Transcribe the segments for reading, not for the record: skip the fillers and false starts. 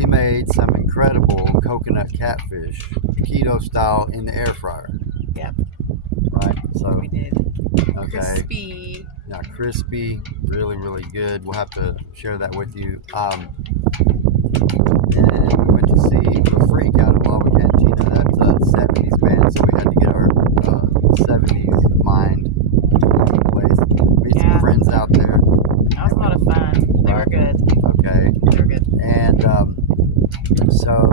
we made some incredible coconut catfish, keto style, in the air fryer. Yep. Right? So We did. okay. Crispy. Yeah, crispy, really, really good. We'll have to share that with you. And we went to see The Freak out of Lava Cantina. That's a 70s band, so we had to get our 70s mind place. Meet some friends out there. That was a lot of fun. They were good. Okay. They were good. And so,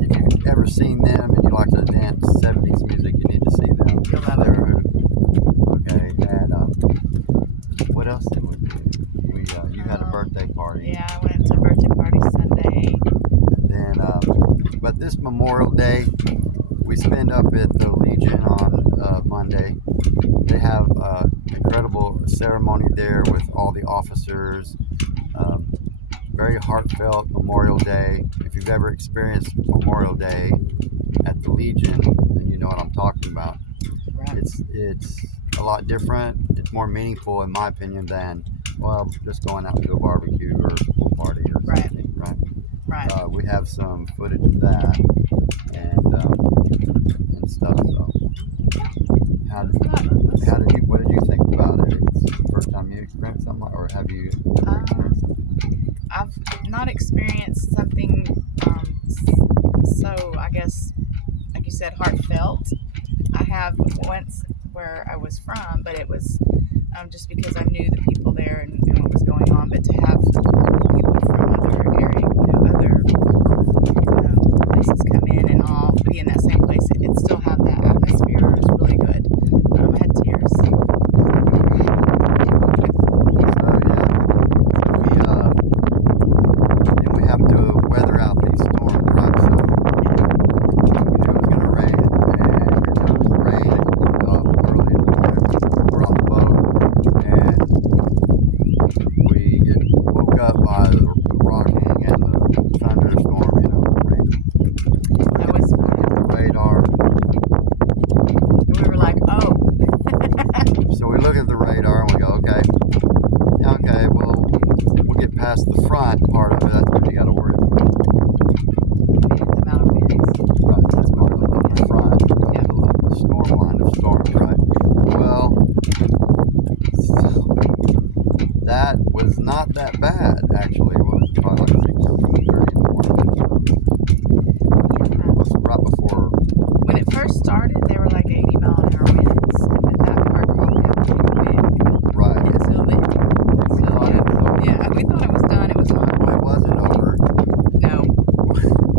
if you've ever seen them and you like to dance 70s music, you need to see them. You'll love it. Okay. And what else did we do? You had a birthday party. Yeah, I went to a birthday party Sunday. And then, but this Memorial Day, we spend up at the Legion on Monday. They have an incredible ceremony there with all the officers. Very heartfelt Memorial Day. If you've ever experienced Memorial Day at the Legion, then you know what I'm talking about. Right. It's a lot different. It's more meaningful, in my opinion, than just going out to a barbecue or pool party or something. Right. We have some footage of that and stuff. So, what did you think about it? It's the first time you experienced something, or have you experienced something? I've not experienced something so, I guess, like you said, heartfelt. I have once where I was from, but it was just because I knew the people there and what was going on. But to have people from other area, other places come in and all be in that same place, it still have that atmosphere. It was really good. I had tears. So yeah, and we have to weather out these storms, right? So we knew it was going to rain, and here comes the rain. Early in the morning, we're on the boat, and we get woke up by the rocking and the thunderstorm, rain. That was The radar. we were like, oh. So we look at the radar and we go, okay, well, we'll get past the front part of it. That's what you got to worry about. The amount of winds. Right, that's more of the front. Yeah. The storm line of storms, right? Well, that was not that bad, actually. It was probably like 6:30 in the morning. It was right before. When it first started, they were like 80-mile-an-hour winds, and that part called me pretty quick. Right. And so then, We thought it was over. yeah, we thought it was done. It was not. Well, it wasn't over. No.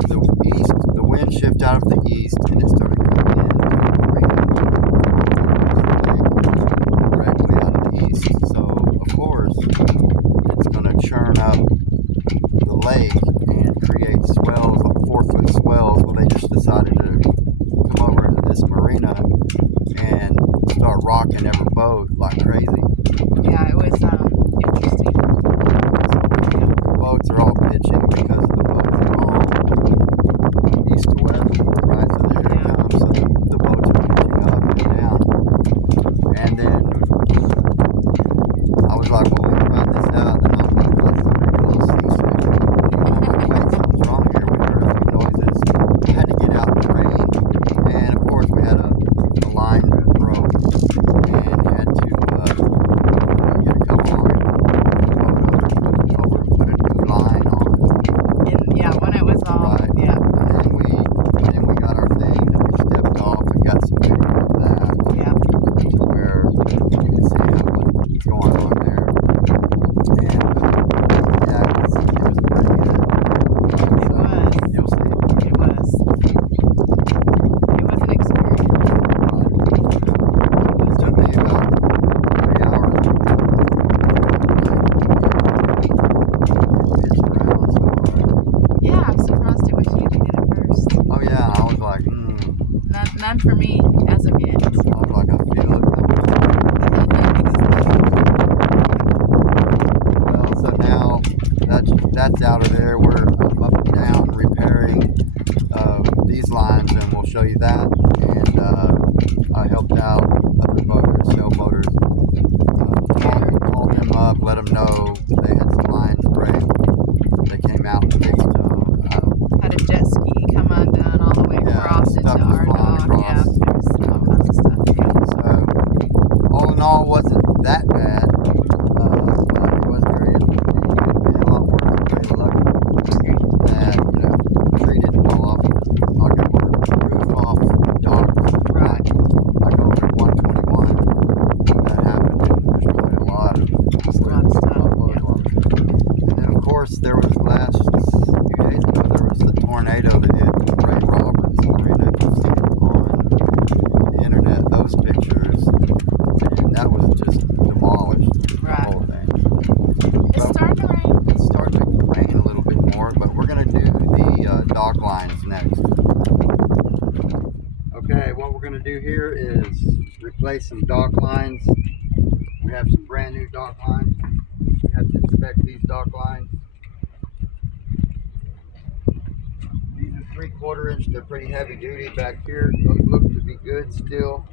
The wind shifted out of the east, and it started coming in directly out of the east. So, of course, it's going to churn up the lake and create swells, like 4-foot swells. Well, they just decided to come over into this marina and start rocking every boat like crazy. Yeah, it was interesting. The boats are all pitching because the boats are all east to west, right? So there it comes. So the boats are pitching up and down. And then I was like, well, we can ride this out. Then I was like, let's get a little seasick. And I'm like, wait, something's wrong here. We heard a few noises. We had to get out in the rain. And of course, we had a line broke and had to get a couple on over and put a new line on. And yeah, when it was all, Right. yeah. And then we got our things and we stepped off and got some video of that Yeah. to where you can see what's going on there. And yeah, it was pretty good. It was. You'll see. It was. It was an experience. It took me about 3 hours to pitch around. So, Yeah, I'm surprised it was you that did it first. oh yeah, I was like, None for me as of yet. I was like, I feel it coming. Well, so now that's out of there. We're up and down repairing these lines, and we'll show you that. And I helped out other boaters, sailboaters. Called them up, let them know they had some lines break. They came out and fixed them. lines next. Okay, what we're going to do here is replace some dock lines. We have some brand new dock lines. We have to inspect these dock lines. These are 3/4 inch. They're pretty heavy duty back here. Those look to be good still.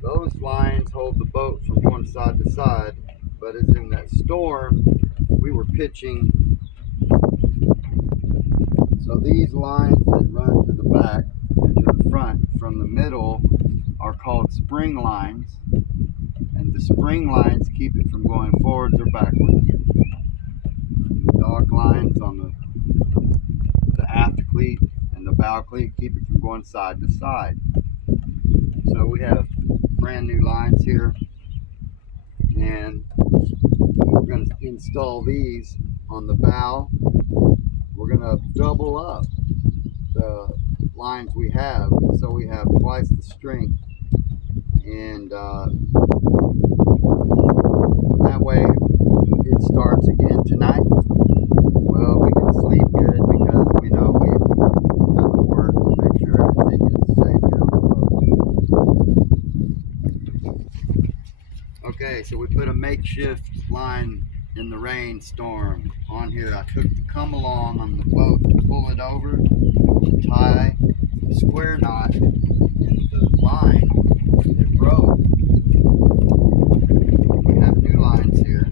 Those lines hold the boat from going side to side, but as in that storm, we were pitching. So these lines that run to the back and to the front from the middle are called spring lines, and the spring lines keep it from going forwards or backwards. The dock lines on the aft cleat and the bow cleat keep it from going side to side. So we have brand new lines here, and we're going to install these on the bow. We're going to double up the lines we have, so we have twice the strength, and that way it starts again tonight. Well, we can sleep good because we know we've done the work to make sure everything is safe here on the boat. Okay, so we put a makeshift line in the rainstorm on here. I took the come along on the boat to pull it over, to tie the square knot in the line. It broke. We have new lines here.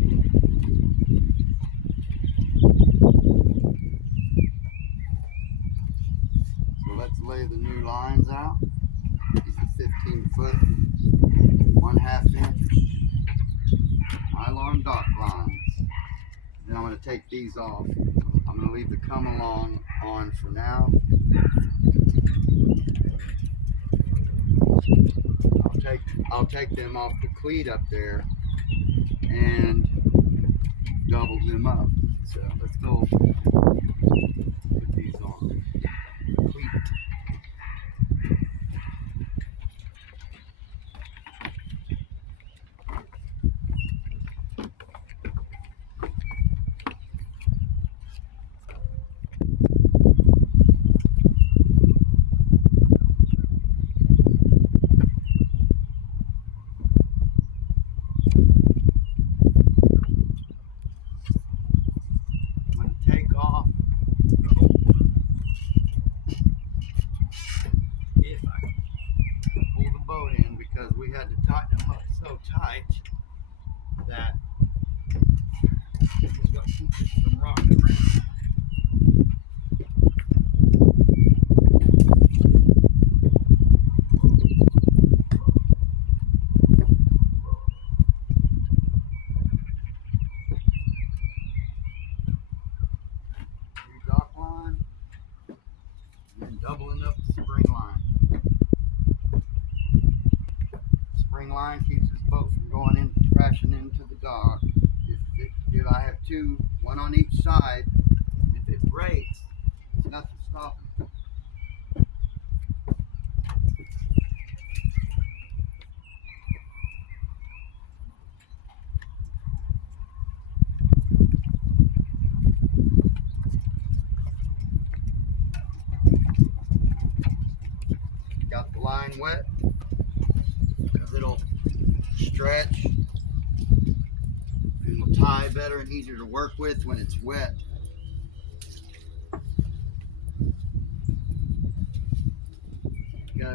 So let's lay the new lines out. These are 15 foot, 1/2 inch nylon dock lines. Then I'm going to take these off. I'm going to leave the come along on for now. I'll take them off the cleat up there and double them up. So let's go put these on. Cleat. We had to tighten them up so tight that we got to keep it from rocking around. New dock line, and then doubling up the spring line. Spring line keeps this boat from going in, crashing into the dock. If I have two, one on each side, if it breaks, there's nothing stopping it. Got the line wet because it'll stretch and will tie better and easier to work with when it's wet.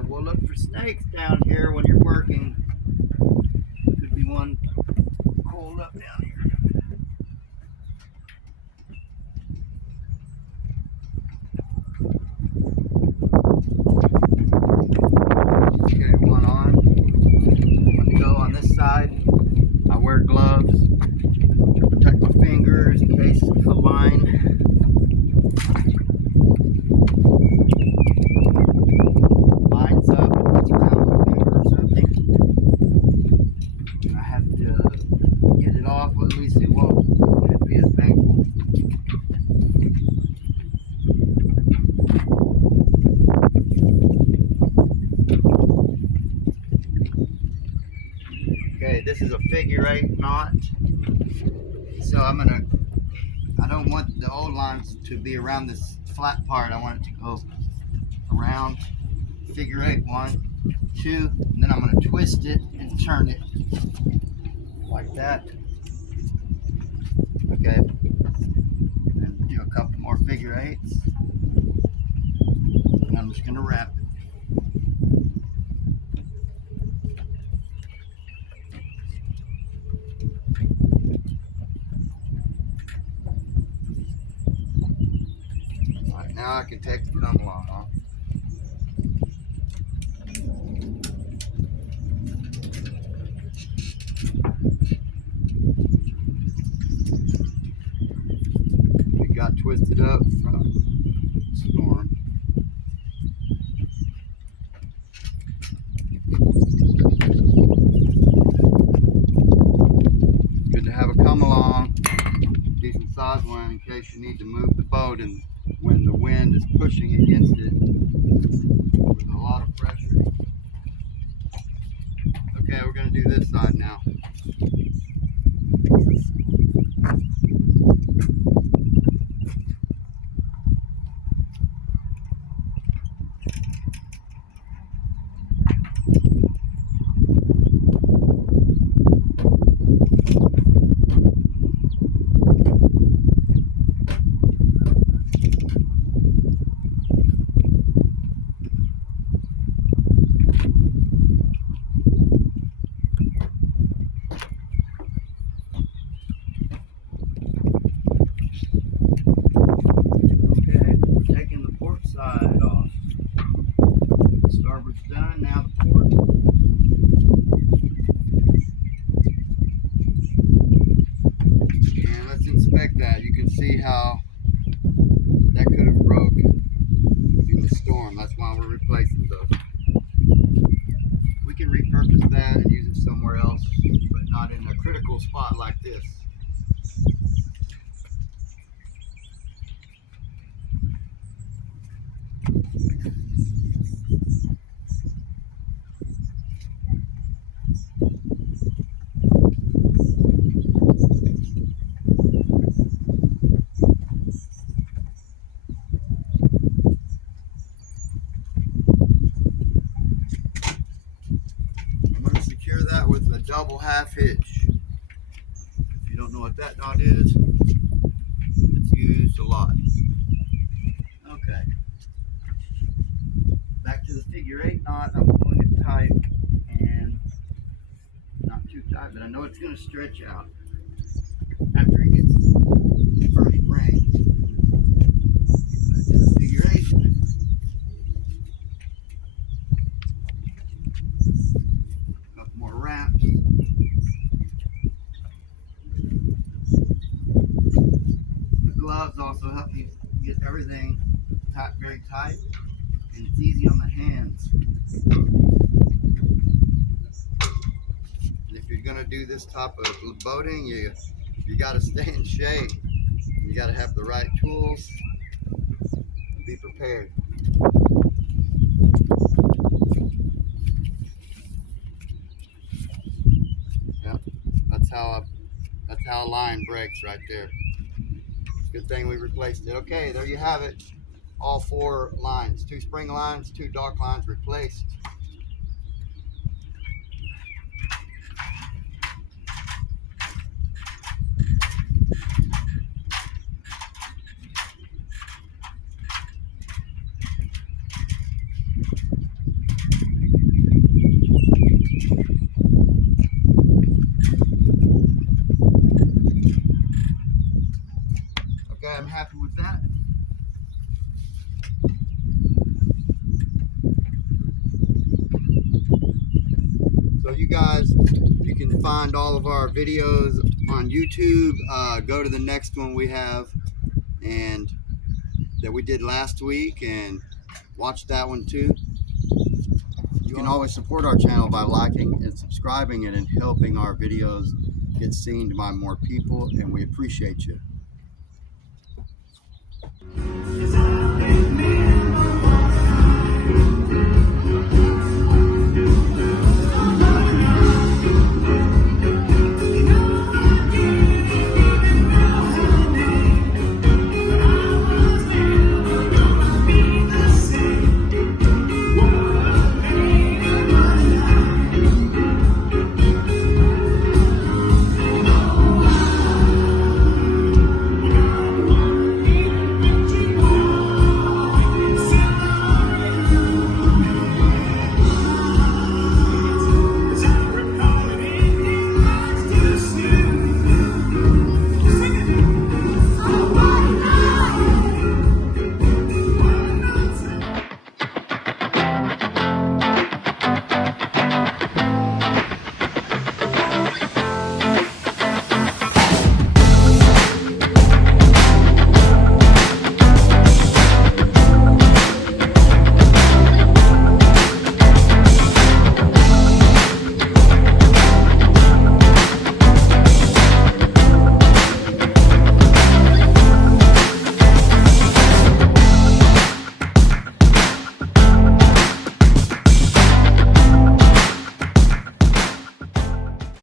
We'll look for snakes down here when you're working. Could be one coiled up down here. Okay, one on. Let me go on this side. I wear gloves to protect my fingers in case the line lines up and gets around my finger or something. I have to get it off, but at least it won't be as painful. Okay, this is a figure 8 knot. So I don't want the old lines to be around this flat part, I want it to go around, figure 8, 1, 2, and then I'm going to twist it and turn it like that. Okay, and do a couple more figure 8s, and I'm just going to wrap it. All right, now I can take the come along off. It got twisted up from the storm. Good to have a come along, decent size one in case you need to move the boat and when the wind is pushing against it with a lot of pressure. Okay, we're going to do this side now. Side off. Starboard's done, now the port. And let's inspect that. You can see how that could have broke in the storm. That's why we're replacing those. We can repurpose that and use it somewhere else, but not in a critical spot like this. I'm going to secure that with a double half hitch. If you don't know what that knot is, it's used a lot. Okay. Back to the figure 8 knot. I'm pulling it tight and not too tight, but I know it's going to stretch out after it gets the first ring. Back to the figure 8. Couple more wraps. The gloves also help me get everything tight, very tight, and it's easy on the hands. And if you're going to do this type of boating, you got to stay in shape. You got to have the right tools. Be prepared. Yep, that's how a line breaks right there. Good thing we replaced it. Okay, there you have it. All 4 lines, 2 spring lines, 2 dock lines replaced. Okay, I'm happy with that. So you guys, you can find all of our videos on YouTube. Go to the next one we have and that we did last week and watch that one too. You can always support our channel by liking and subscribing it and helping our videos get seen by more people, and we appreciate you.